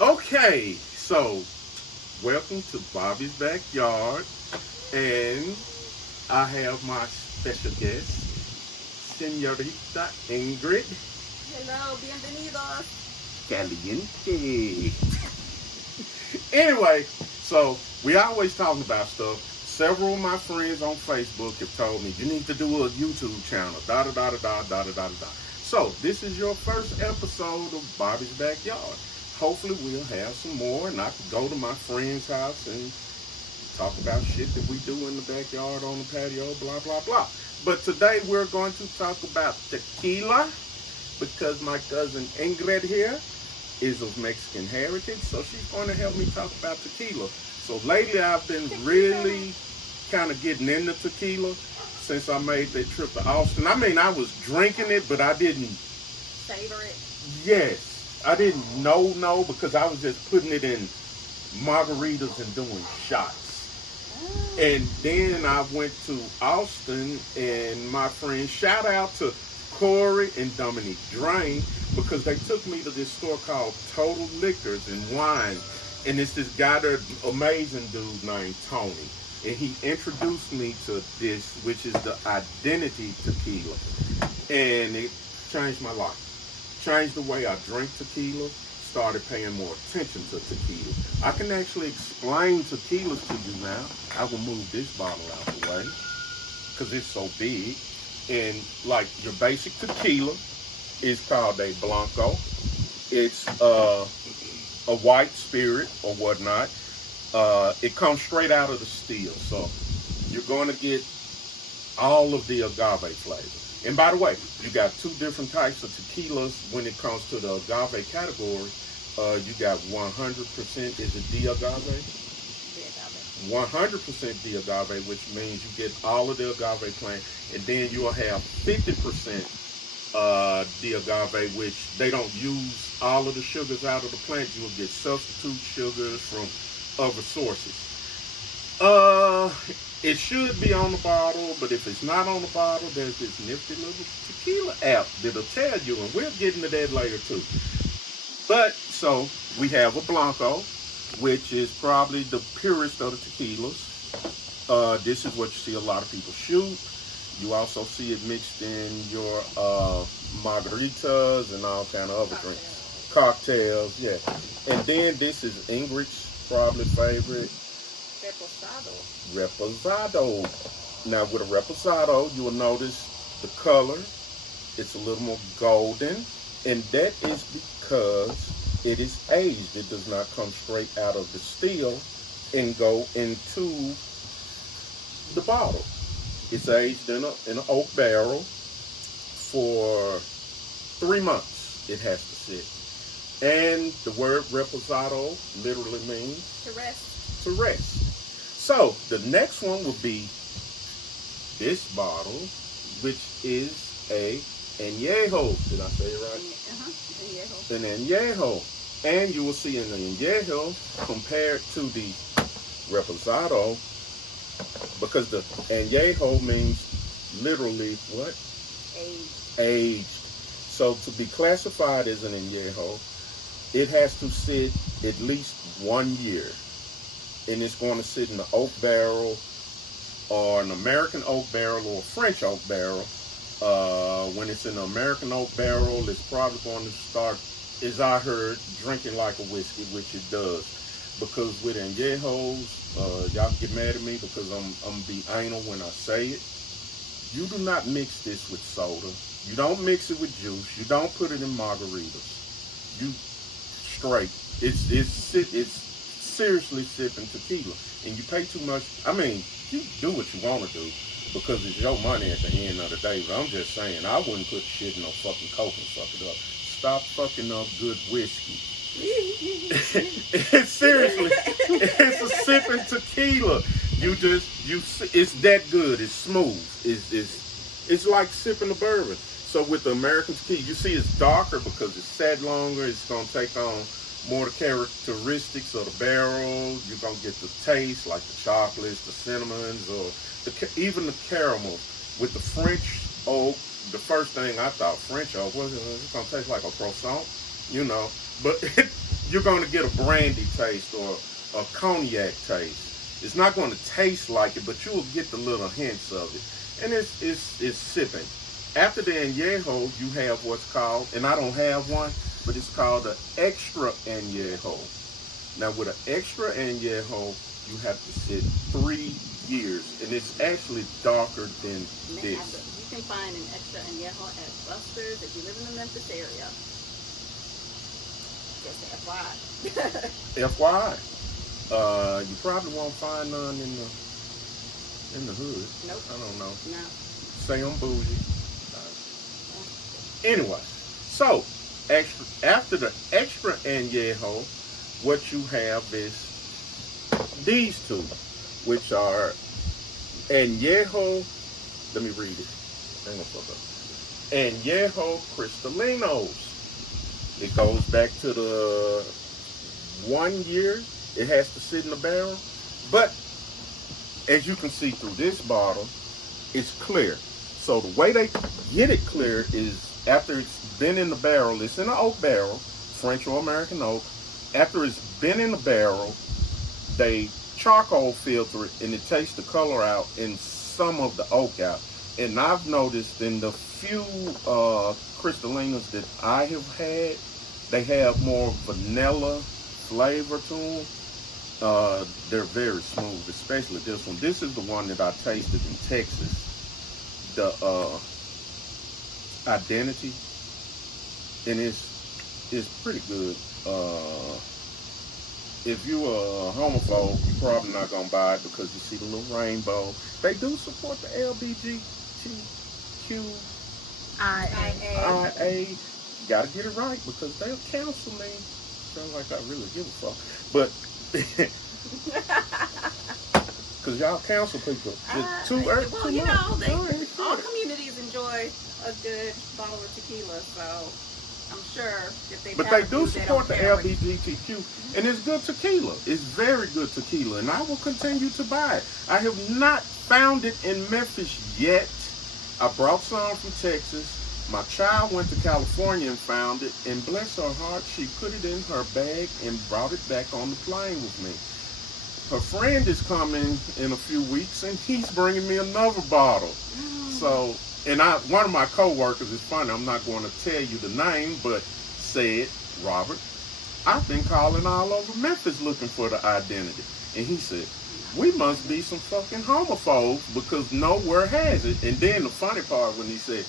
Okay, so welcome to Bobby's Backyard, and I have my special guest, Senorita Ingrid Hello, bienvenidos. Caliente. Anyway, so we always talking about stuff. Several of my friends on Facebook have told me you need to do a YouTube channel. Da da da da da da da da da. So this is your first episode of Bobby's Backyard. Hopefully we'll have some more, and I can go to my friend's house and talk about shit that we do in the backyard on the patio. Blah blah blah. But today we're going to talk about tequila because my cousin Ingrid here is of Mexican heritage, so she's going to help me talk about tequila. So lately I've been really kind of getting into tequila since I made that trip to Austin. I mean, I was drinking it, but I didn't. Savor it. Yes, I didn't know because I was just putting it in margaritas and doing shots. And then I went to Austin, and my friend, shout out to Corey and Dominique Drain, because they took me to this store called Total Liquors and Wine. And it's this guy there, amazing dude named Tony. And he introduced me to this, which is the Identity Tequila. And it changed my life. Changed the way I drink tequila. Started paying more attention to tequila. I can actually explain tequilas to you now. I will move this bottle out the way because it's so big. And like your basic tequila is called a Blanco. It's a white spirit or whatnot. It comes straight out of the still. So you're going to get all of the agave flavor. And by the way, you got two different types of tequilas when it comes to the agave category. You got 100% is a de-agave. 100% de-agave, which means you get all of the agave plant. And then you'll have 50% de-agave, which they don't use all of the sugars out of the plant. You will get substitute sugars from other sources. It should be on the bottle, but if it's not on the bottle, there's this nifty little tequila app that'll tell you, and we'll get into that later too. But, so, we have a Blanco, which is probably the purest of the tequilas. This is what you see a lot of people shoot. You also see it mixed in your margaritas and all kind of other drinks. Cocktails, yeah. And then this is Ingrid's probably favorite. Reposado. Now with a reposado, you will notice the color. It's a little more golden. And that is because it is aged. It does not come straight out of the still and go into the bottle. It's aged in an oak barrel for 3 months. It has to sit. And the word reposado literally means To rest. to rest. So the next one will be this bottle, which is a añejo. Did I say it right? An añejo. And you will see an añejo compared to the reposado, because the añejo means literally what? Aged. So to be classified as an añejo, it has to sit at least 1 year. And it's going to sit in the oak barrel, or an American oak barrel, or a French oak barrel. When it's in the American oak barrel, it's probably going to start, as I heard, drinking like a whiskey, which it does. Because with añejos, y'all get mad at me because I'm be anal when I say it. You do not mix this with soda. You don't mix it with juice. You don't put it in margaritas. You straight. It's seriously sipping tequila, and you pay too much. I mean, you do what you want to do because it's your money at the end of the day. But I'm just saying, I wouldn't put shit in no fucking Coke and fuck it up. Stop fucking up good whiskey. It's seriously, it's a sipping tequila. It's that good. It's smooth. It's like sipping a bourbon. So with the American tequila, you see it's darker because it's sat longer. It's gonna take on more the characteristics of the barrel. You're gonna get the taste, like the chocolates, the cinnamons, or even the caramel. With the French oak, the first thing I thought, French oak, it's gonna taste like a croissant, you know. But you're going to get a brandy taste or a cognac taste. It's not going to taste like it, but you will get the little hints of it. And it's sipping. After the añejo, you have what's called, and I don't have one, but it's called the extra añejo. Now, with an extra añejo, you have to sit 3 years, and it's actually darker than this. You can find an extra añejo at Buster's if you live in the Memphis area. Just FYI. FYI. You probably won't find none in the hood. Nope. I don't know. No. Say I'm bougie. Anyway, so after the extra añejo, what you have is these two, which are añejo. Let me read it. Hang on for a second. Añejo cristalinos. It goes back to the 1 year. It has to sit in the barrel, but as you can see through this bottle, it's clear. So the way they get it clear is after it's been in the barrel. It's in an oak barrel, French or American oak. After it's been in the barrel, they charcoal filter it, and it takes the color out and some of the oak out. And I've noticed in the few cristalinas that I have had, they have more vanilla flavor to them. They're very smooth, especially this one. This is the one that I tasted in Texas. The Identity, and it's pretty good. If you're a homophobe, you're probably not gonna buy it because you see the little rainbow. They do support the LGBTQIA. You gotta get it right because they'll cancel me. Sounds like I really give a fuck, but because y'all cancel people. Well, you know, all communities enjoy a good bottle of tequila, so I'm sure if they. But they do support the LGBTQ, and it's good tequila. It's very good tequila, and I will continue to buy it. I have not found it in Memphis yet. I brought some from Texas. My child went to California and found it, and bless her heart, she put it in her bag and brought it back on the plane with me. Her friend is coming in a few weeks, and he's bringing me another bottle. So, and one of my co-workers, is funny, I'm not going to tell you the name, but said, Robert, I've been calling all over Memphis looking for the Identity. And he said, we must be some fucking homophobes because nowhere has it. And then the funny part when he said,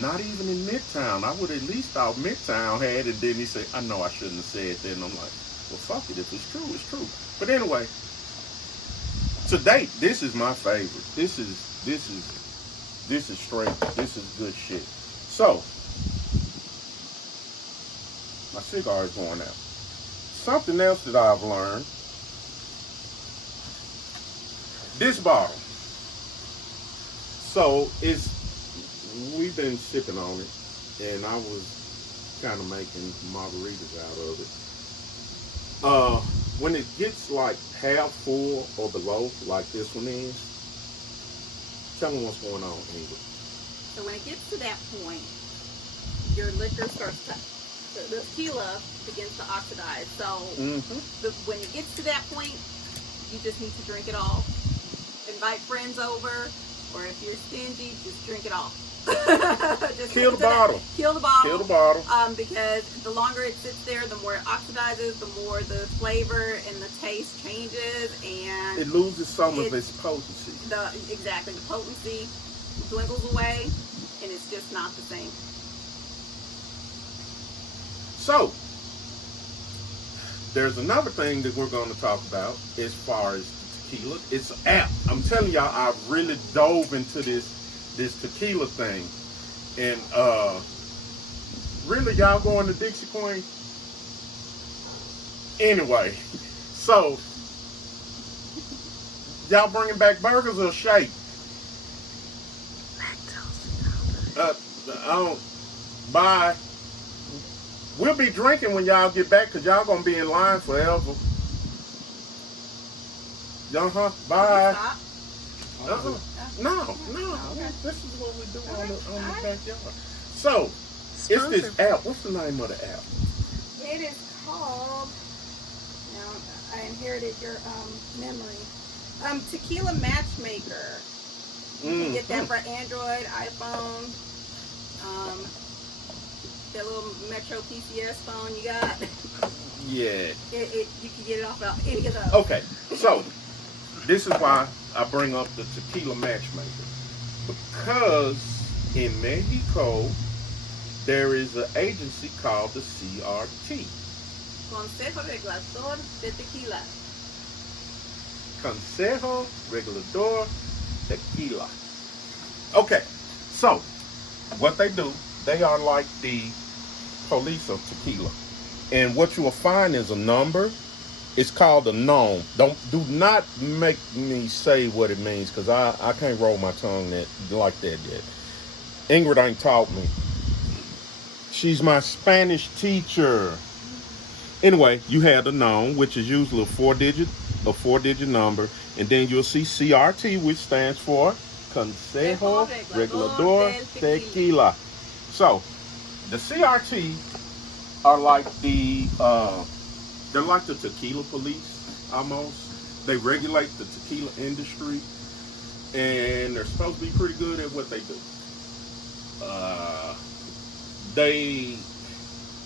not even in Midtown. I would at least thought Midtown had it. And then he said, I know I shouldn't have said that. And I'm like, well, fuck it. If it's true, it's true. But anyway, to date, this is my favorite. This is straight. This is good shit. So, my cigar is going out. Something else that I've learned. This bottle. So, we've been sipping on it, and I was kind of making margaritas out of it. When it gets like half full or below, like this one is, tell me what's going on, Ingrid. So when it gets to that point, your liquor starts to, the tequila begins to oxidize. So when it gets to that point, you just need to drink it all. Invite friends over, or if you're stingy, just drink it all. Just kill the bottle. Kill the bottle. Kill the bottle. Because the longer it sits there, the more it oxidizes, the more the flavor and the taste changes, and it loses some of its potency. Exactly, the potency dwindles away, and it's just not the same. So, there's another thing that we're going to talk about as far as tequila. It's an app. I'm telling y'all, I really dove into this tequila thing, and really, y'all going to Dixie Queen? Anyway, so y'all bringing back burgers or shake? Bye. We'll be drinking when y'all get back, because y'all gonna be in line forever. Bye. No. Okay. This is what we do on the backyard. So, it's this app. What's the name of the app? It is called inherited your memory. Tequila Matchmaker. You can get that for Android, iPhone, that little Metro PCS phone you got. Yeah. You can get it off of any of those. Okay, so this is why I bring up the Tequila Matchmaker. Because in Mexico, there is an agency called the CRT. Consejo Regulador de Tequila. Consejo Regulador Tequila. Okay, so what they do, they are like the police of tequila. And what you will find is a number. It's called a gnome. Do not make me say what it means, because I can't roll my tongue like that yet. Ingrid ain't taught me. She's my Spanish teacher. Anyway, you have the gnome, which is usually a four digit number, and then you'll see CRT, which stands for Consejo Regulador Tequila. So the CRT are like they're like the tequila police almost. They regulate the tequila industry, and they're supposed to be pretty good at what they do.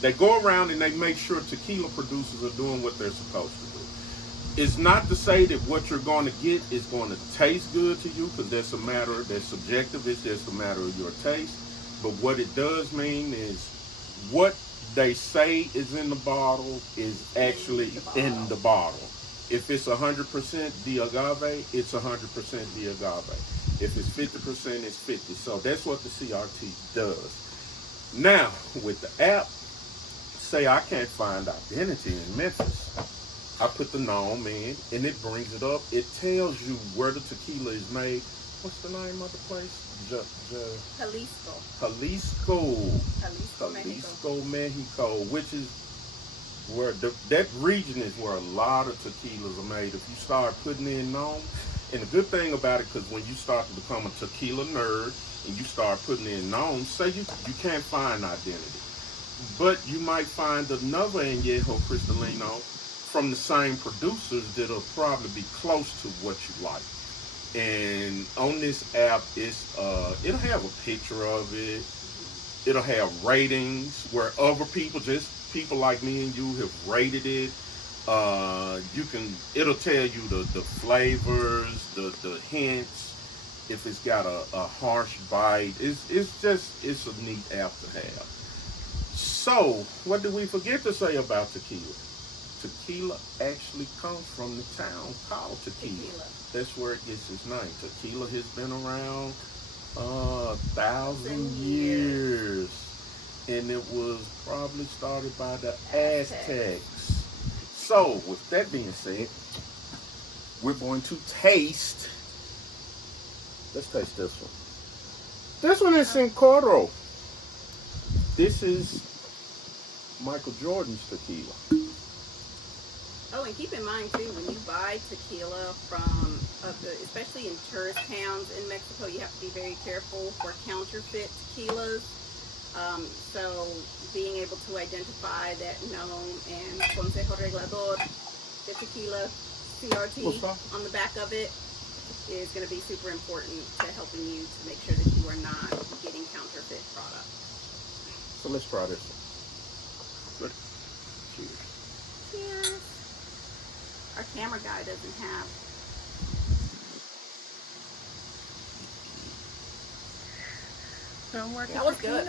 They go around and they make sure tequila producers are doing what they're supposed to do. It's not to say that what you're going to get is going to taste good to you, because that's subjective. It's just a matter of your taste. But what it does mean is what they say is in the bottle is actually in the bottle. If it's 100% the agave, it's 100% the agave. If it's 50%, it's 50. So that's what the CRT does. Now, with the app, say I can't find identity in Memphis. I put the gnome in, and it brings it up. It tells you where the tequila is made. What's the name of the place? Jalisco, Mexico, which is where that region is where a lot of tequilas are made. If you start putting in gnome, and the good thing about it, because when you start to become a tequila nerd and you start putting in gnome, say you can't find identity, but you might find another Añejo Cristalino from the same producers that'll probably be close to what you like. And on this app, it'll have a picture of it. It'll have ratings where other people, just people like me and you, have rated it. It'll tell you the flavors, the hints, if it's got a harsh bite. It's a neat app to have. So, what did we forget to say about tequila? Tequila actually comes from the town called Tequila. That's where it gets its name. Tequila has been around 1,000 years. And it was probably started by the Aztecs. So, with that being said, we're going to taste. Let's taste this one. This one is Sin Coro. This is Michael Jordan's tequila. Oh, and keep in mind too, when you buy tequila from, especially in tourist towns in Mexico, you have to be very careful for counterfeit tequilas. So being able to identify that gnome and Consejo Regulador de Tequila CRT on the back of it is going to be super important to helping you to make sure that you are not getting counterfeit products. So let's try this one. Good. Cheers. Cheers. Our camera guy doesn't have. Don't work. That was good.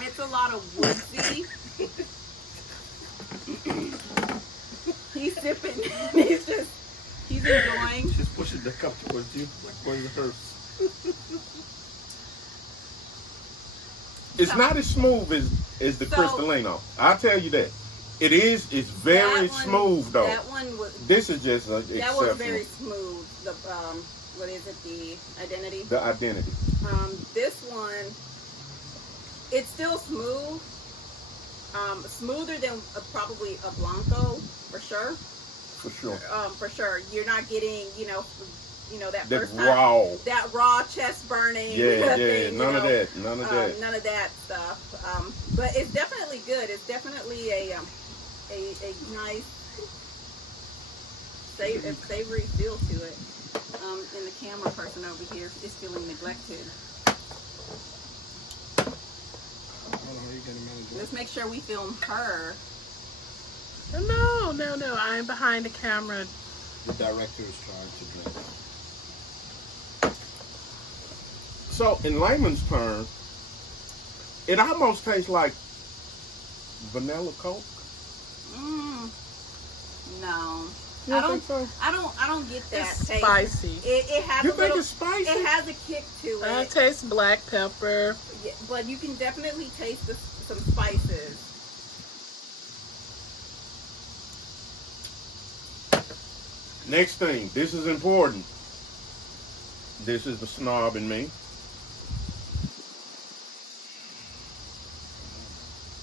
It's a lot of woodsy. He's sipping. He's enjoying. Just pushing the cup towards you. Where's the hers? It's not as smooth as the Cristalino. I'll tell you that. It's very smooth though. That one was. This is just exceptional. That was very smooth. The what is it? The Identity. The Identity. This one, it's still smooth. Smoother than probably a Blanco for sure. For sure. For sure. You're not getting, you know, that That first time, raw. that raw chest burning. Yeah, thing, none of that. None of that. None of that stuff. But it's definitely good. It's definitely a nice savory feel to it. And the camera person over here is feeling neglected. Let's make sure we film her. No. I'm behind the camera. The director is trying to drink. So, in layman's terms, it almost tastes like vanilla Coke. No. You don't think so? I don't get that It's taste. spicy. It has You a think little, it's spicy? It has a kick to it. I taste black pepper. Yeah, but you can definitely taste some spices. Next thing, this is important. This is the snob in me.